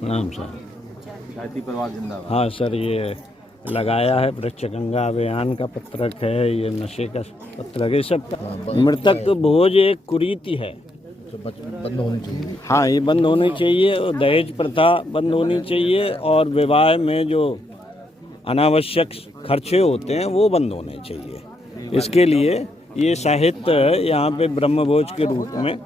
नाम सर। शांति परिवार जिंदाबाद। हाँ सर, ये लगाया है वृक्ष गंगा अभियान का पत्रक है, ये नशे का पत्रक है, सब मृतक भोज एक कुरीति है, बंद होनी चाहिए। हाँ ये बंद होनी चाहिए, और दहेज प्रथा बंद होनी चाहिए, और विवाह में जो अनावश्यक खर्चे होते हैं वो बंद होने चाहिए। इसके लिए ये साहित्य यहाँ पे ब्रह्मभोज के रूप में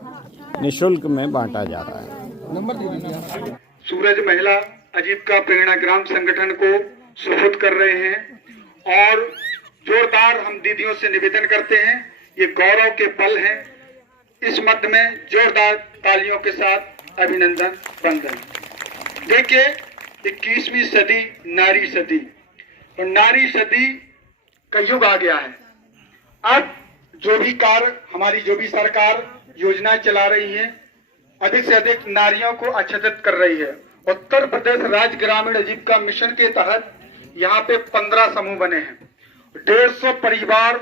निःशुल्क में बांटा जा रहा है। सूरज महिला आजीविका प्रेरणा ग्राम संगठन को सुपुर्द कर रहे हैं और जोरदार हम दीदियों से निवेदन करते हैं, ये गौरव के पल हैं। इस मध्य में जोरदार तालियों के साथ अभिनंदन वंदन। देखिए 21वीं सदी नारी सदी, और नारी सदी का युग आ गया है। अब हमारी जो भी सरकार योजनाएं चला रही है, अधिक से अधिक नारियों को आच्छादित कर रही है। उत्तर प्रदेश राज्य ग्रामीण आजीविका मिशन के तहत यहाँ पे 15 समूह बने हैं, 150 परिवार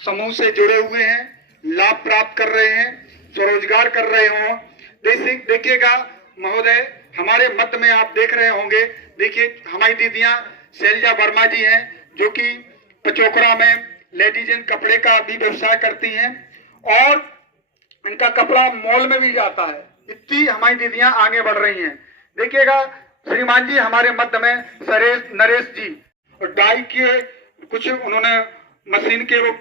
समूह से जुड़े हुए हैं, लाभ प्राप्त कर रहे हैं, स्वरोजगार कर रहे हो। देखिएगा महोदय, हमारे मध्य में आप देख रहे होंगे, देखिए हमारी दीदियां शैलजा वर्मा जी हैं, जो कि पचोकरा में लेडीज एंड कपड़े का भी व्यवसाय करती हैं, और इनका कपड़ा मॉल में भी जाता है। इतनी हमारी दीदियां आगे बढ़ रही हैं। देखिएगा श्रीमान जी हमारे मध्य में नरेश जी, और डाई के कुछ उन्होंने मशीन के वो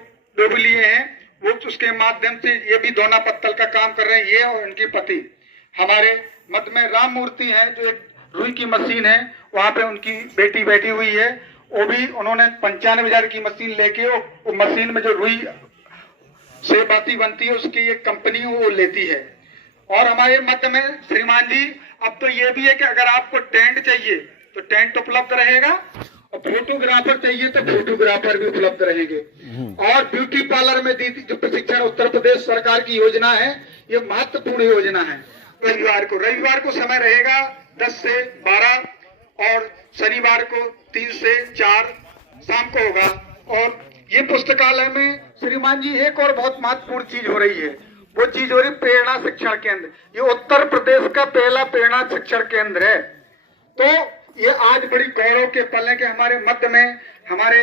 भी लिए हैं, वो उसके माध्यम से ये भी दोना पत्तल का काम कर रहे हैं, ये और उनके पति। हमारे मध्य में राम मूर्ति है, जो एक रुई की मशीन है, वहां पे उनकी बेटी बैठी हुई है, वो भी उन्होंने 95,000 की मशीन लेके वो मशीन में जो रुई से बाती बनती है उसकी एक कंपनी वो लेती है। और हमारे मध्य में श्रीमान जी, अब तो ये भी है कि अगर आपको टेंट चाहिए तो टेंट उपलब्ध रहेगा, और फोटोग्राफर चाहिए तो फोटोग्राफर भी उपलब्ध रहेंगे। और ब्यूटी पार्लर में दीदी जो प्रशिक्षण उत्तर प्रदेश सरकार की योजना है, ये महत्वपूर्ण योजना है। रविवार को समय रहेगा 10 से 12, और शनिवार को 3 से 4 शाम को होगा। और ये पुस्तकालय में श्रीमान जी एक और बहुत महत्वपूर्ण चीज हो रही है, वो चीज हो रही प्रेरणा शिक्षण केंद्र। ये उत्तर प्रदेश का पहला प्रेरणा शिक्षण केंद्र है। तो ये आज बड़ी गौरव के पल है कि हमारे मध्य में हमारे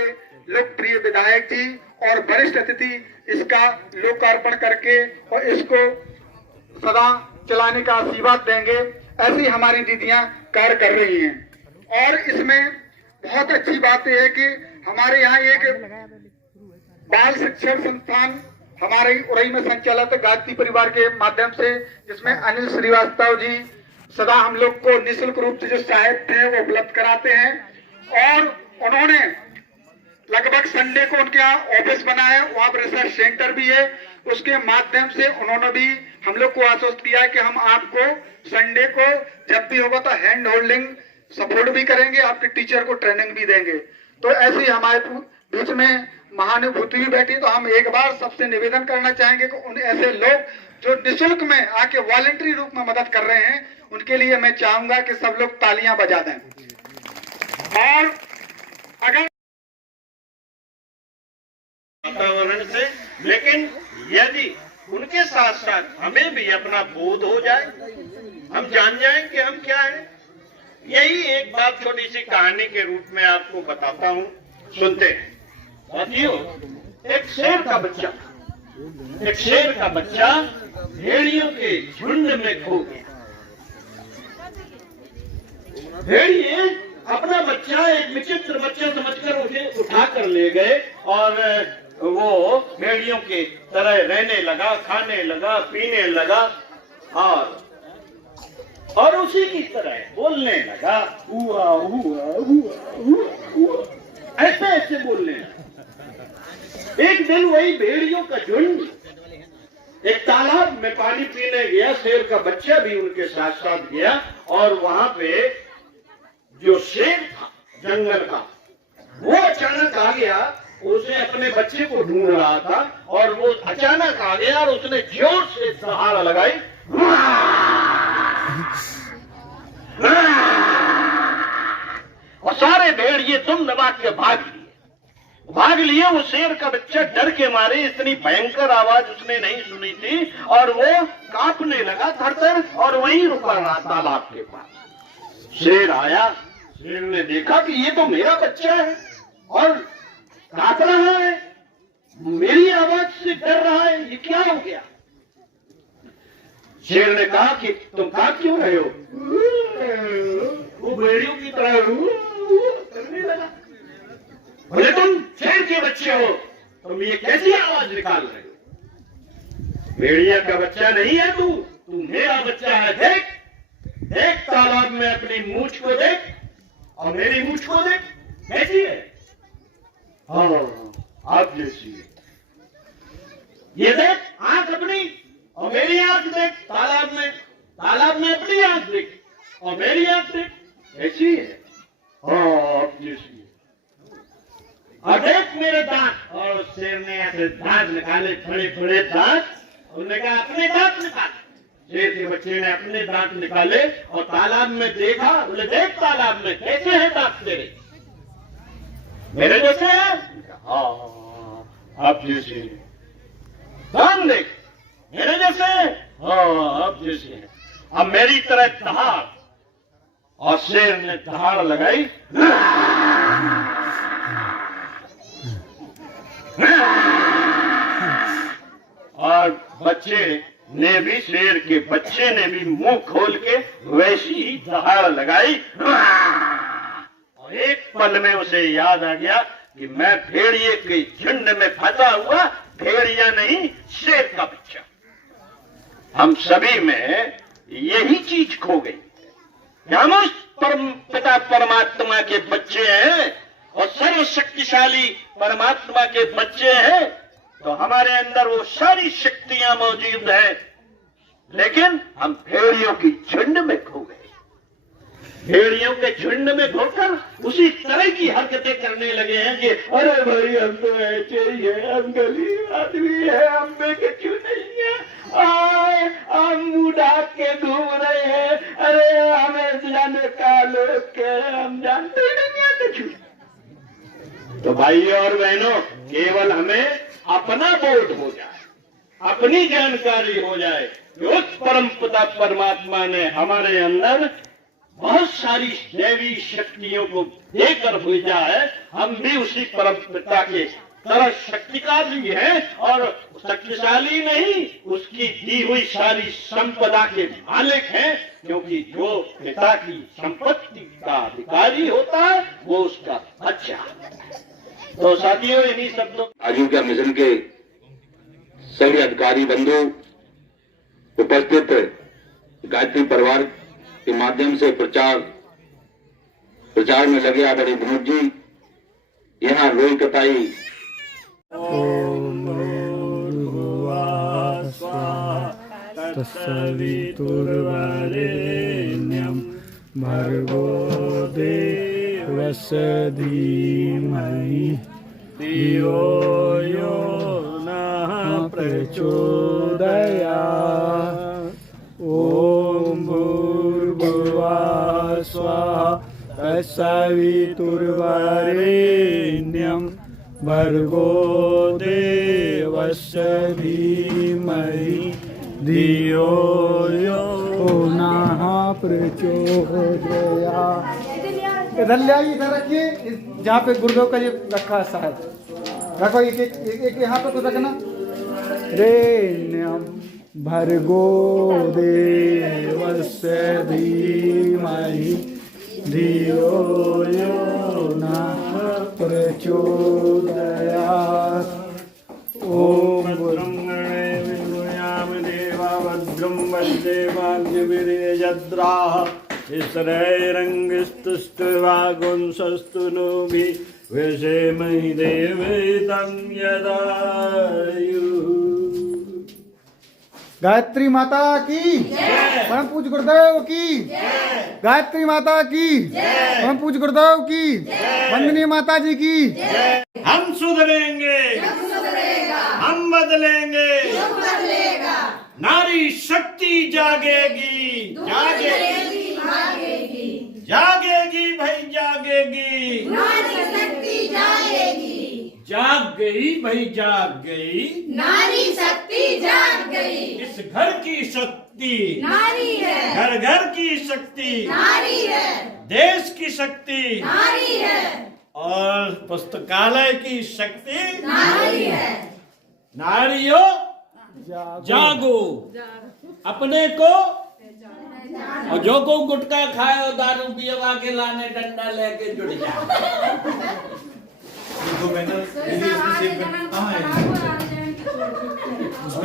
लोकप्रिय विधायक जी और वरिष्ठ अतिथि इसका लोकार्पण करके और इसको सदा चलाने का आशीर्वाद देंगे। ऐसी हमारी दीदियां कार्य कर रही हैं। और इसमें बहुत अच्छी बात यह है कि हमारे यहाँ एक बाल शिक्षण संस्थान हमारे उरई में संचालित है गायत्री परिवार के माध्यम से, जिसमें अनिल श्रीवास्तव जी सदा हम लोग को निःशुल्क रूप से जो साहित्य है वो उपलब्ध कराते हैं। और उन्होंने लगभग संडे को उनके यहाँ ऑफिस बनाया है, वहां पर रिसर्च सेंटर भी है। उसके माध्यम से उन्होंने भी हम लोग को आश्वस्त किया है कि हम आपको संडे को जब भी होगा तो हैंड होल्डिंग सपोर्ट भी करेंगे, आपके टीचर को ट्रेनिंग भी देंगे। तो ऐसे ही हमारे बीच में महानुभूति भी बैठी, तो हम एक बार सबसे निवेदन करना चाहेंगे कि उन ऐसे लोग जो निःशुल्क में आके वॉलंटरी रूप में मदद कर रहे हैं, उनके लिए मैं चाहूंगा कि सब लोग तालियां बजा दें। और अगर वातावरण से, लेकिन यदि उनके साथ साथ हमें भी अपना बोध हो जाए, हम जान जाएं कि हम क्या हैं। यही एक बात छोटी सी कहानी के रूप में आपको बताता हूं, सुनते हैं। साथियों, एक शेर का बच्चा भेड़ियों के झुंड में खो गया। भेड़िए अपना बच्चा एक विचित्र बच्चा समझकर उसे उठाकर ले गए, और वो भेड़ियों के तरह रहने लगा, खाने लगा, पीने लगा, और उसी की तरह बोलने लगा, हुआ हुआ हुआ हुआ हुआ, ऐसे ऐसे बोलने लगा। एक दिन वही भेड़ियों का झुंड एक तालाब में पानी पीने गया, शेर का बच्चा भी उनके साथ साथ गया, और वहां पे जो शेर था जंगल का, वो अचानक आ गया। उसे अपने बच्चे को ढूंढ रहा था, और वो अचानक आ गया और उसने जोर से दहाड़ लगाई, और सारे भेड़िए तुम दबा के भाग लिए। वो शेर का बच्चा डर के मारे, इतनी भयंकर आवाज उसने नहीं सुनी थी, और वो कांपने लगा थर-थर, और वहीं रुका रहा तालाब के पास। शेर आया, शेर ने देखा कि ये तो मेरा बच्चा है और काट रहा है, मेरी आवाज से डर रहा है, ये क्या हो गया? शेर ने कहा कि तुम काट क्यों रहे हो? वो भेड़ियों की तरह करने लगा। बोले तुम शेर के बच्चे हो, तुम ये कैसी आवाज निकाल रहे हो? भेड़िया का बच्चा नहीं है तू मेरा बच्चा है। देख देख, तालाब में अपनी मूंछ को देख और मेरी मूंछ को देख, कैसी है? हाँ, आप जैसी है। ये देख आंख अपनी और मेरी आंख देख, तालाब में अपनी आंख देख और मेरी आंख देख, कैसी है? हाँ, आप जैसी है। और देख मेरे दांत। और शेर ने ऐसे दांत निकाले, बड़े बड़े दांत। उन्होंने कहा अपने दांत निकाल। शेर के बच्चे ने अपने दांत निकाले और तालाब में देखा। बोले देख तालाब में कैसे हैं दांत तेरे? मेरे जैसे हैं? हाँ, आप जैसे हैं। दांत देख, मेरे जैसे हैं? हाँ, आप जैसे हैं। अब मेरी तरह दहाड़। और शेर ने दहाड़ लगाई। और बच्चे ने भी, शेर के बच्चे ने भी मुंह खोल के वैसी ही दहाड़ लगाई। और एक पल में उसे याद आ गया कि मैं भेड़िए के झुंड में फंसा हुआ भेड़िया नहीं, शेर का बच्चा। हम सभी में यही चीज खो गई। हम उस पिता परमात्मा के बच्चे हैं और सर्वशक्तिशाली परमात्मा के बच्चे हैं, तो हमारे अंदर वो सारी शक्तियां मौजूद हैं, लेकिन हम भेड़ियों की झुंड में खो गए। भेड़ियों के झुंड में खोकर उसी तरह की हरकतें करने लगे हैं कि अरे भाई हम तो ऐसे ही है, हम गरीब आदमी है, हम में कुछ नहीं है, हम मुंह ढाक के घूम रहे हैं, अरे हमें जाने का लोग के, हम जानते नहीं है कुछ। तो भाइयों और बहनों, केवल हमें अपना बोध हो जाए, अपनी जानकारी हो जाए कि उस परम पिता परमात्मा ने हमारे अंदर बहुत सारी दैवी शक्तियों को देकर भेजा है। हम भी उसी परम पिता के तरह शक्तिशाली हैं और शक्तिशाली नहीं, उसकी दी हुई सारी संपदा के मालिक हैं, क्योंकि जो पिता की संपत्ति का अधिकारी होता है वो उसका बच्चा होता है। तो साथियों, इन्हीं शब्दों आजीविका मिशन के सभी अधिकारी बंधु, उपस्थित गायत्री परिवार के माध्यम से प्रचार में लगे आदरणीय विनोद जी, यहाँ रोई कताई तत्सवितुर्वरेण्यं भर्गो देवस्य धीमहि धियो यो नः प्रचोदयात्। ॐ भूर्भुवः स्वः तत्सवितुर्वरेण्यं भर्गो देवस्य धीमहि धियो यो नः प्रचोदयात्। इधर ले आइए, इधर रखिए, जहाँ पे गुरुदेव का ये रखा है शायद, रखो एक यहाँ पे तो रखना। रेण्यम भर्गो देवस्य धीमहि धियो यो नः प्रचोदयात्। ओम ब्रह्मणे विभूयाम देवा भद्रं वज्रेवाग्निर्यजद्राः इसरैरङ्गस्तुष्टुवागुंसस्तु नोभिः विषेमहि देवैतं यदायुः। गायत्री माता की परम पूज्य गुरुदेव की, गायत्री माता की परम पूज्य गुरुदेव की, वंदनीय माता जी की। हम सुधरेंगे, हम बदलेंगे, नारी शक्ति जागेगी, जागेगी, जागेगी भाई, जागेगी, जाग गई भाई जाग गई, नारी शक्ति जाग गई, इस घर की शक्ति नारी है, घर घर की शक्ति नारी है, देश की शक्ति नारी है, और पुस्तकालय की शक्ति नारी है। नारियों जागो अपने को, और जो को गुटखा खाए और दारू पियवा के लाने डंडा लेके जुड़ जाए।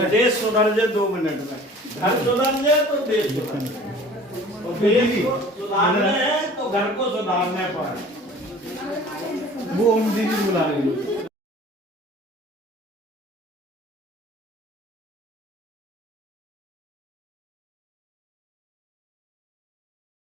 देश सुधर जाए 2 मिनट में, घर सुधर जाए तो देश सुधर जाए। तो देश को सुधारना है तो घर को सुधारना पड़े। वो दीदी बुला रही है।